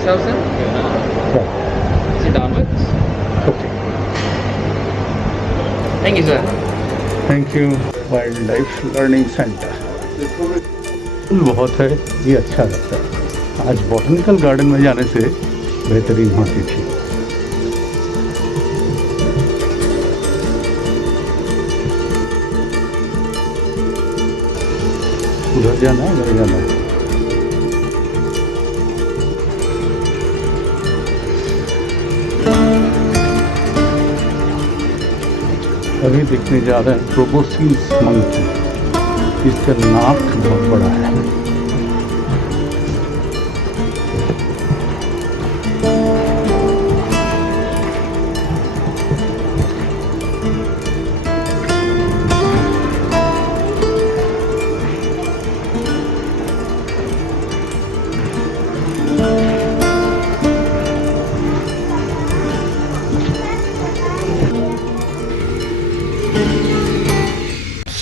Guesthausen? Yeah. Is it downwards? Okay. Thank you, sir. Thank you. Wild life learning centre फूल बहुत है, ये अच्छा लगता है। आज बॉटनिकल गार्डन में जाने से बेहतरीन होती थी। उधर जाना है, उधर जाना है। अभी देखने जा रहे हैं प्रोबोसियस मंकी। इसका नाक बहुत बड़ा है।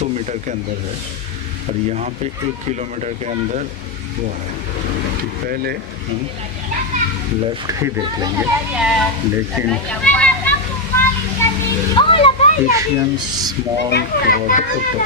मीटर के अंदर है और यहाँ पे 1 किलोमीटर के अंदर वो है कि पहले हम लेफ्ट ही देख लेंगे, लेकिन एशियन स्मॉल क्लॉड ओटर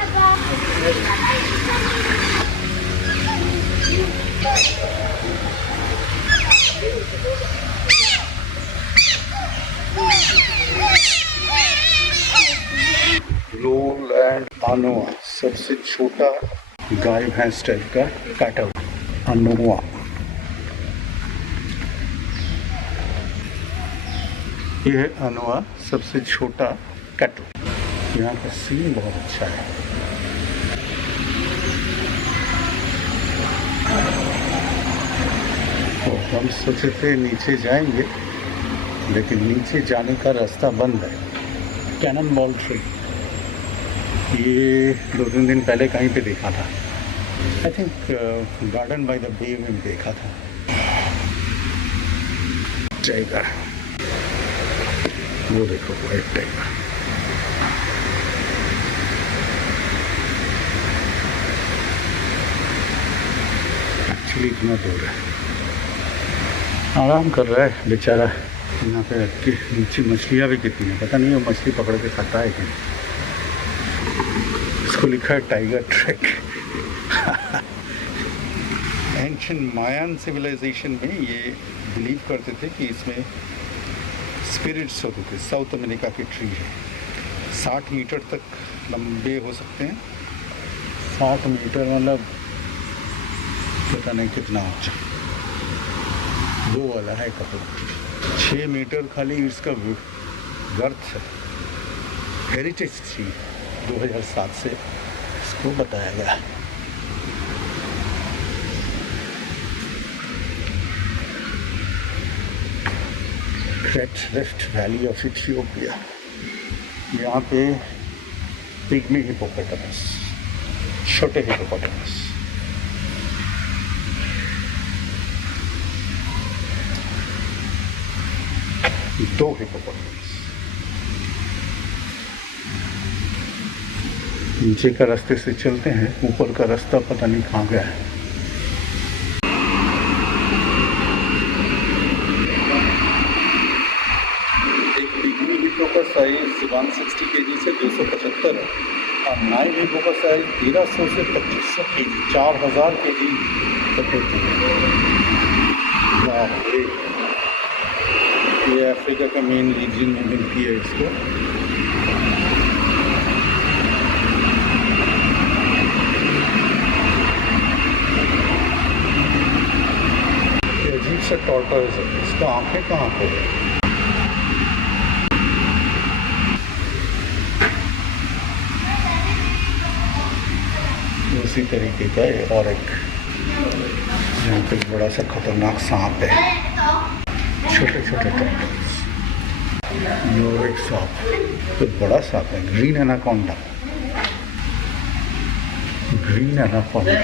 लोलैंड अनोआ, सबसे छोटा गाय भैंस टाइप का कैटल अनोआ। यह है अनोआ, सबसे छोटा कैटल। यहाँ का सीन बहुत अच्छा है। तो हम सोचे थे नीचे जाएंगे, लेकिन नीचे जाने का रास्ता बंद है। कैनन बॉल ट्री ये 2-3 दिन पहले कहीं पे देखा था। I think garden by the bay में देखा था। टाइगर, वो देखो वाइट टाइगर। एक्चुअली इतना दूर है, आराम कर रहा है बेचारा। यहाँ पे रख के नीचे मछलियाँ भी कितनी है पता नहीं, वो मछली पकड़ के खाता है कि इसको लिखा है टाइगर ट्रैक। एंशिएंट मायन सिविलाइजेशन में ये बिलीव करते थे कि इसमें स्पिरिट्स होते थे। साउथ अमेरिका की ट्री है, 60 मीटर तक लंबे हो सकते हैं। 60 मीटर मतलब पता नहीं कितना ऊंचा, वो वाला है कपड़ा। 6 मीटर खाली इसका गर्थ है। हेरिटेज ट्री 2007 से इसको बताया गया। Great rift valley of Ethiopia, यहाँ पे पिग्मी हिपोपोटामस, छोटे हिपोपोटामस। दो हिपोपोटामस। नीचे का रास्ते से चलते हैं, ऊपर का रास्ता पता नहीं कहाँ गया है। एक पिग्मी हिपो का साइज 160 केजी से 275 है और नाइल हिपो का साइज 1300 से 2500 केजी, 4000 केजी तक होती है। ये अफ्रीका का मेन रीजन में मिलती है इसको। अजीब सा टॉर्टोइज है, इसका आंखें कहाँ पे है? उसी तरीके का है। और एक यहाँ पे बड़ा सा खतरनाक सांप है, छोटे छोटे टॉर्टोइज। और एक सांप, तो बड़ा सांप है, ग्रीन एनाकोंडा। ग्रीन एनाकोंडा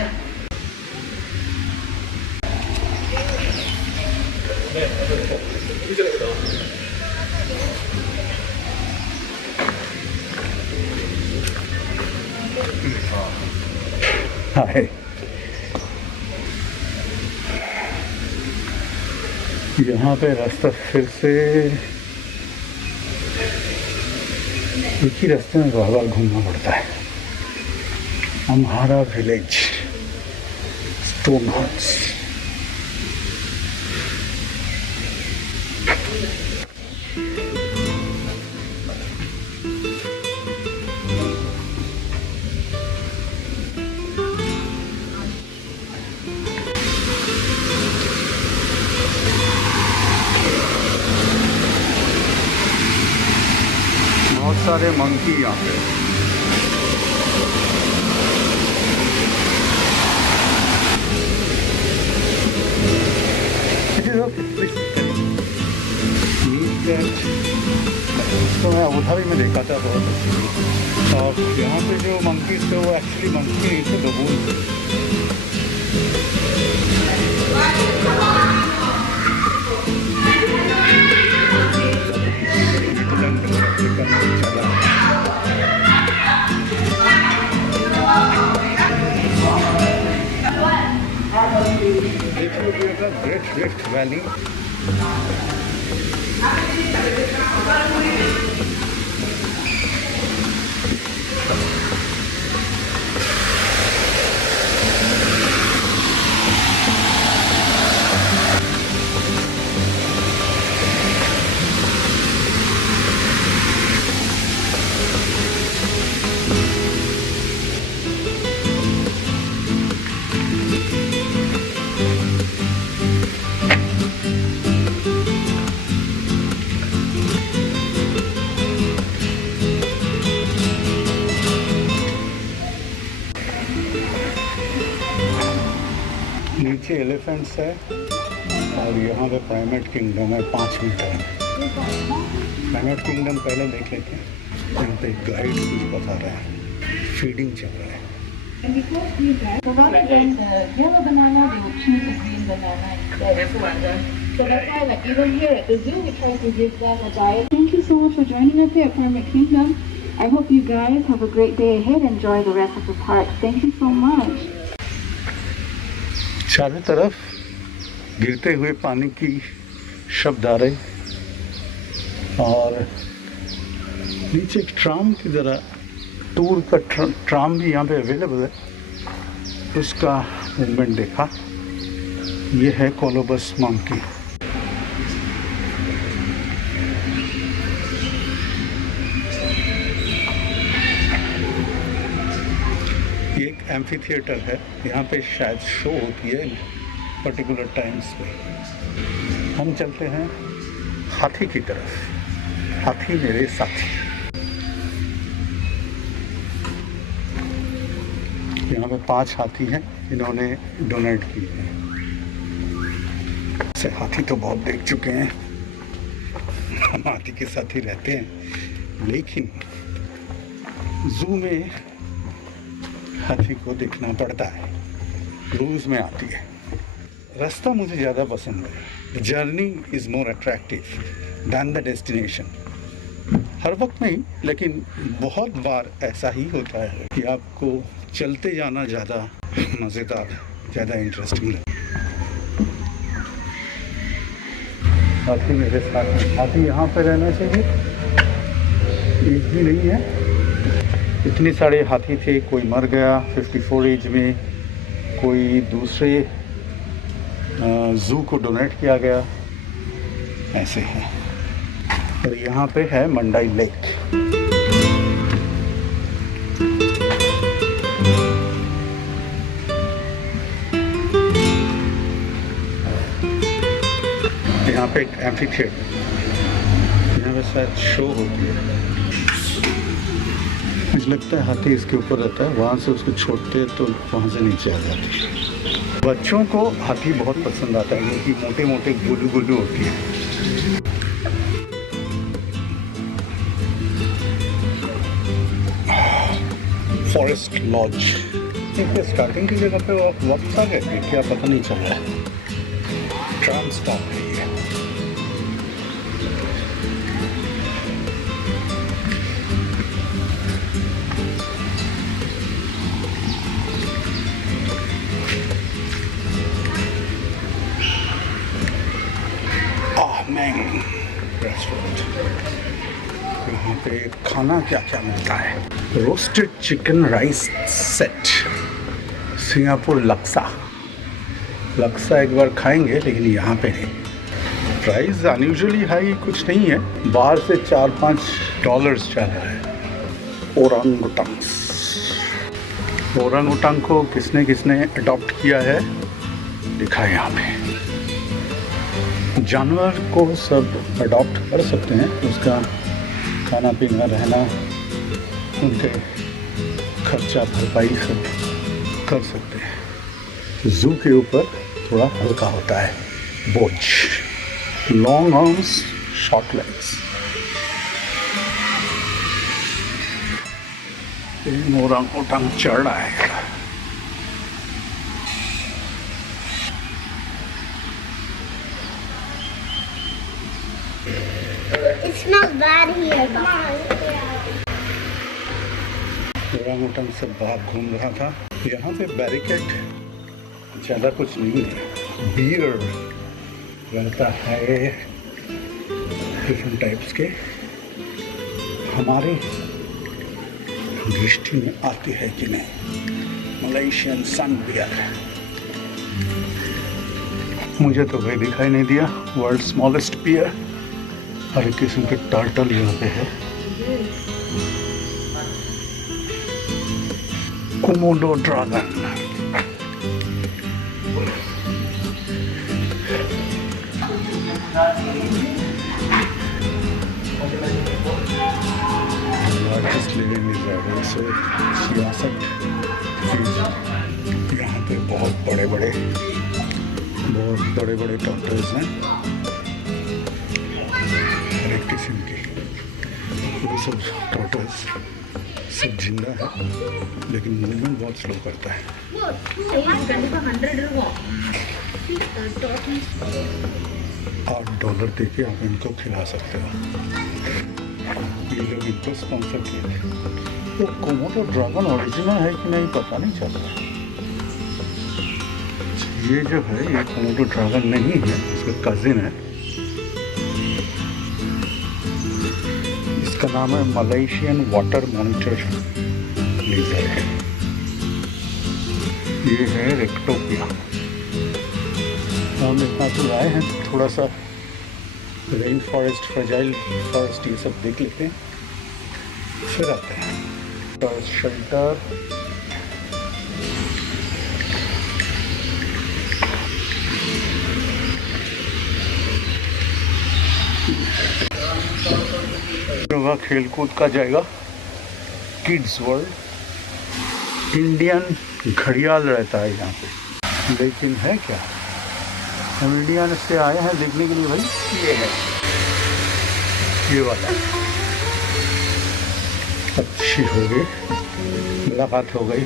यहाँ पे रास्ता फिर से एक ही रास्ते में बार बार घूमना पड़ता है। अम्हारा विलेज, स्टोन हाउस। बहुत सारे मंकी यहाँ पे। तो मैं अबू धाबी में देखा था बहुत। और यहाँ पे जो मंकीज थे वो एक्चुअली मंकी नहीं थे, बबून थे। Great Rift Valley. नीचे एलिफेंट्स है और यहाँ पे प्राइमेट किंगडम है 5 मीटर में। प्राइमेट किंगडम पहले देख लेते हैं। यहाँ पे गाइड कुछ बता रहा है, फीडिंग चल रहा है। And because we have, so rather than the yellow banana, they would choose the green banana instead. So that's why, like, even here at the zoo, we try to give them a diet. Thank you so much for joining us here at Primal Kingdom. I hope you guys have a great day ahead. Enjoy the rest of the park. Thank you so much. चारों तरफ गिरते हुए पानी की शब्द आ रहे और नीचे एक ट्राम की तरह टूर का ट्राम भी यहाँ पे अवेलेबल है, उसका मूवमेंट देखा। ये है कोलंबस मंकी। ये एक एम्फी थिएटर है, यहाँ पे शायद शो होती है पर्टिकुलर टाइम्स पे। हम चलते हैं हाथी की तरफ। हाथी मेरे साथी। यहाँ पे 5 हाथी हैं, इन्होंने डोनेट की है। से हाथी तो बहुत देख चुके हैं, हम हाथी के साथ ही रहते हैं, लेकिन जू में हाथी को देखना पड़ता है, रोज में आती है। रास्ता मुझे ज़्यादा पसंद है। Journey is more attractive than the destination. हर वक्त नहीं, लेकिन बहुत बार ऐसा ही होता है कि आपको चलते जाना ज़्यादा मज़ेदार, ज़्यादा इंटरेस्टिंग लगता है। हाथी मेरे साथ में। हाथी यहाँ पे रहना चाहिए, एक भी नहीं है। इतने सारे हाथी थे, कोई मर गया 54 एज में, कोई दूसरे ज़ू को डोनेट किया गया, ऐसे है। और यहाँ पे है मंडाई लेक। यहाँ पे एक एम्फी थिएटर, यहाँ पे शायद शो होती है। मुझे लगता है हाथी इसके ऊपर रहता है, वहाँ से उसको छोड़ते तो वहाँ से नीचे आ जाती। बच्चों को हाथी बहुत पसंद आता है क्योंकि मोटे मोटे गुल्लू गुल्लू होती है। फॉरेस्ट लॉज स्टार्टिंग की जगह पे वक्त आ गए क्या पता नहीं चल रहा है। ट्राम स्टॉप है ये। यहाँ पे खाना क्या क्या मिलता है। Roasted chicken rice set, Singapore laksa. Laksa एक बार खाएंगे लेकिन यहाँ पे नहीं। प्राइस अनयूजुअली हाई कुछ नहीं है, बाहर से $4-5 चल रहा है। ओरांगुटांग को किसने किसने अडॉप्ट किया है लिखा है यहाँ पे। जानवर को सब अडॉप्ट कर सकते हैं, उसका खाना पीना रहना, उनके खर्चा भरपाई सब कर सकते हैं। जू के ऊपर थोड़ा हल्का होता है बोझ। Long arms, short legs. Orangutan चढ़ रहा है। It smells bad here. Come on. ओरांगुटांग से बाहर घूम रहा था। यहाँ पे बैरिकेड ज़्यादा कुछ नहीं है। बियर रहता है डिफरेंट टाइप्स के, हमारे दृष्टि में आती है कि नहीं। मलेशियन सन बियर मुझे तो भाई दिखाई नहीं दिया। World smallest beer. हर एक किस्म के टर्टल यहाँ पे है। Komodo dragon, largest living dragon से 66 फीट। यहाँ पे बहुत बड़े बड़े टर्टल्स हैं हर एक किस्म के। ये सब टर्टल्स सब जिंदा है लेकिन मूवमेंट बहुत स्लो करता है। $8 दे के आप इनको खिला सकते हो। ये लोग इनको स्पॉन्सर किए थे। वो कोमोडो ड्रैगन ओरिजिनल है कि नहीं पता नहीं चल रहा। ये जो है ये कोमोडो ड्रैगन नहीं है, इसका कजिन है। इसका नाम है मलेशियन वाटर मॉनिटर लेजर। ये है रेक्टोपिया। हम यहाँ तो आए हैं, थोड़ा सा रेन फॉरेस्ट, फ्रेजाइल फॉरेस्ट ये सब देख लेते हैं, फिर आते हैं। शेल्टर, होगा खेलकूद का जाएगा। Kids world. इंडियन घड़ियाल रहता है यहाँ पे, लेकिन है क्या, हम इंडिया से आए हैं देखने के लिए भाई। ये है, ये वाला। अच्छी हो गई मुलाकात हो गई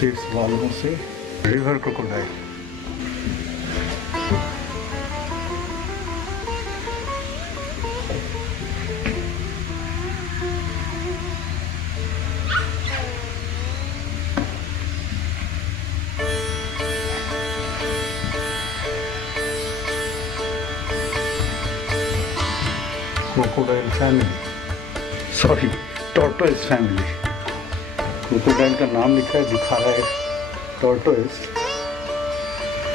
देश वालों से। River crocodile, crocodile family, sorry tortoise family. Crocodile का नाम लिखा है, दिखा रहा है टॉर्टोइस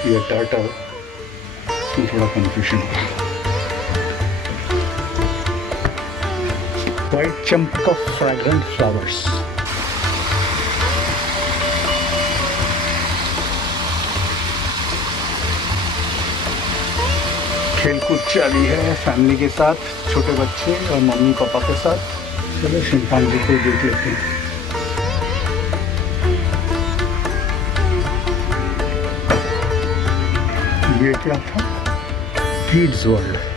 या टर्टल, इसमें थोड़ा कंफ्यूजन है। वाइट चंपा फ्रैग्रेंट फ्लावर्स। खेलकूद जारी है फैमिली के साथ, छोटे बच्चे और मम्मी पापा के साथ। चलो शिम्पांजी को देख लेते हैं। ये क्या था? Kids world.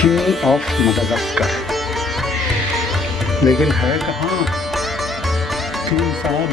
King of Madagascar, लेकिन है कहाँ किंग साहब?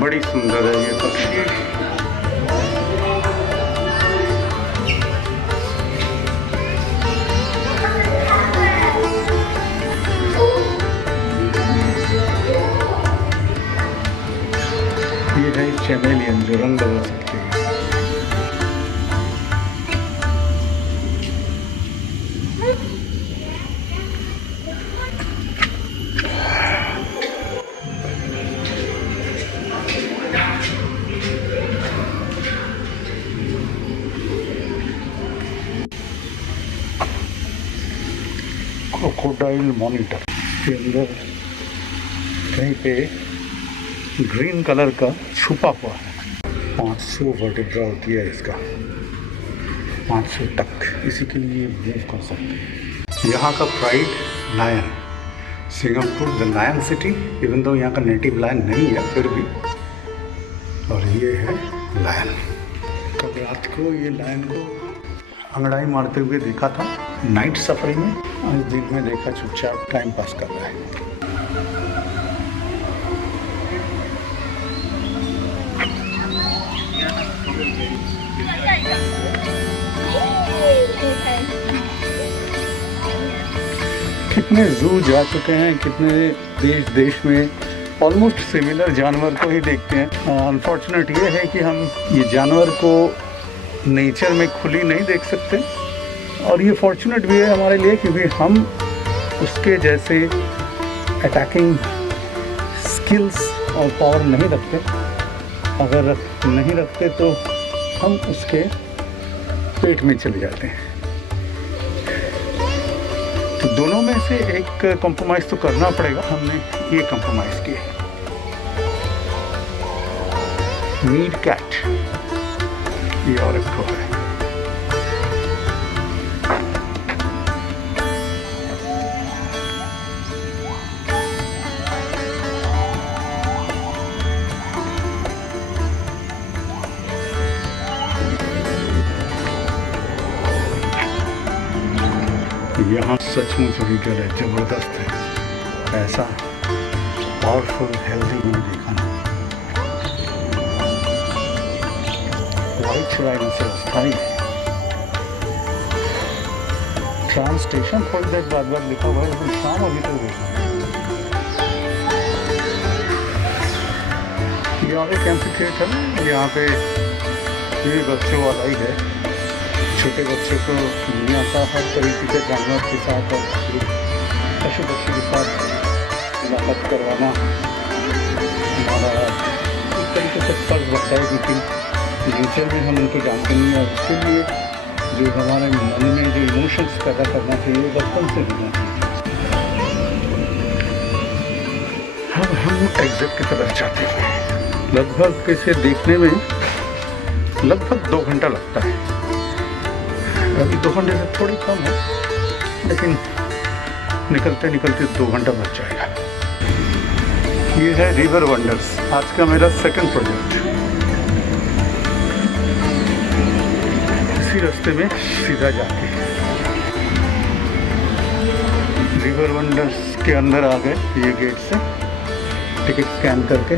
बड़ी सुंदर है ये पक्षी। ये है चैमेलियन जो रंग बदल सकते हैं। क्रोकोडाइल मॉनिटर के अंदर कहीं पे ग्रीन कलर का छुपा हुआ है। 500 वर्टिब्रा होती है इसका, 500 तक, इसी के लिए मूव कर सकते हैं। यहाँ का pride lion, Singapore the lion city, even though यहाँ का नेटिव लायन नहीं है फिर भी। और ये है लायन। कल रात को ये लायन को अंगड़ाई मारते हुए देखा था नाइट सफारी में, आज दिन में देखा चुपचाप टाइम पास कर रहा है। कितने जू जा चुके हैं, कितने देश में ऑलमोस्ट सिमिलर जानवर को ही देखते हैं। अनफॉर्चुनेट ये है कि हम ये जानवर को नेचर में खुली नहीं देख सकते, और ये फॉर्चुनेट भी है हमारे लिए क्योंकि हम उसके जैसे अटैकिंग स्किल्स और पावर नहीं रखते। अगर नहीं रखते तो हम उसके पेट में चले जाते हैं। तो दोनों में से एक कॉम्प्रोमाइज़ तो करना पड़ेगा। हमने ये कॉम्प्रोमाइज़ किया। मीट कैट ये और एक ठो है। यहाँ सचमुच रीगल है, ज़बरदस्त है। ऐसा पावरफुल हेल्दी मैंने देखा नहीं। वाइट राइनोसेरस था ही। ट्राम स्टेशन थोड़ी देर बाद लिखा हुआ है, लेकिन शाम अभी तक देखा। ये और एक एम्फी थिएटर है, यहाँ पे ये बच्चों वाला ही है। छोटे बच्चों को दुनिया का हर तरीके के जानवर के साथ और पशु पक्षी के साथ मुलाकात करवाना हमारा एक तरीके से फर्ज बनता है, क्योंकि नेचर में हम उनको जानते नहीं हैं। और उसके लिए जो हमारे मन में जो इमोशंस पैदा करना चाहिए बचपन से होना चाहिए। हम एग्जिट की तरफ जाते हैं। लगभग इसे देखने में लगभग 2 घंटा लगता है। अभी 2 घंटे से थोड़ी कम है, लेकिन निकलते निकलते 2 घंटा बच जाएगा। ये है रिवर वंडर्स, आज का मेरा सेकंड प्रोजेक्ट। इसी रास्ते में सीधा जाके रिवर वंडर्स के अंदर आ गए। ये गेट से टिकट स्कैन करके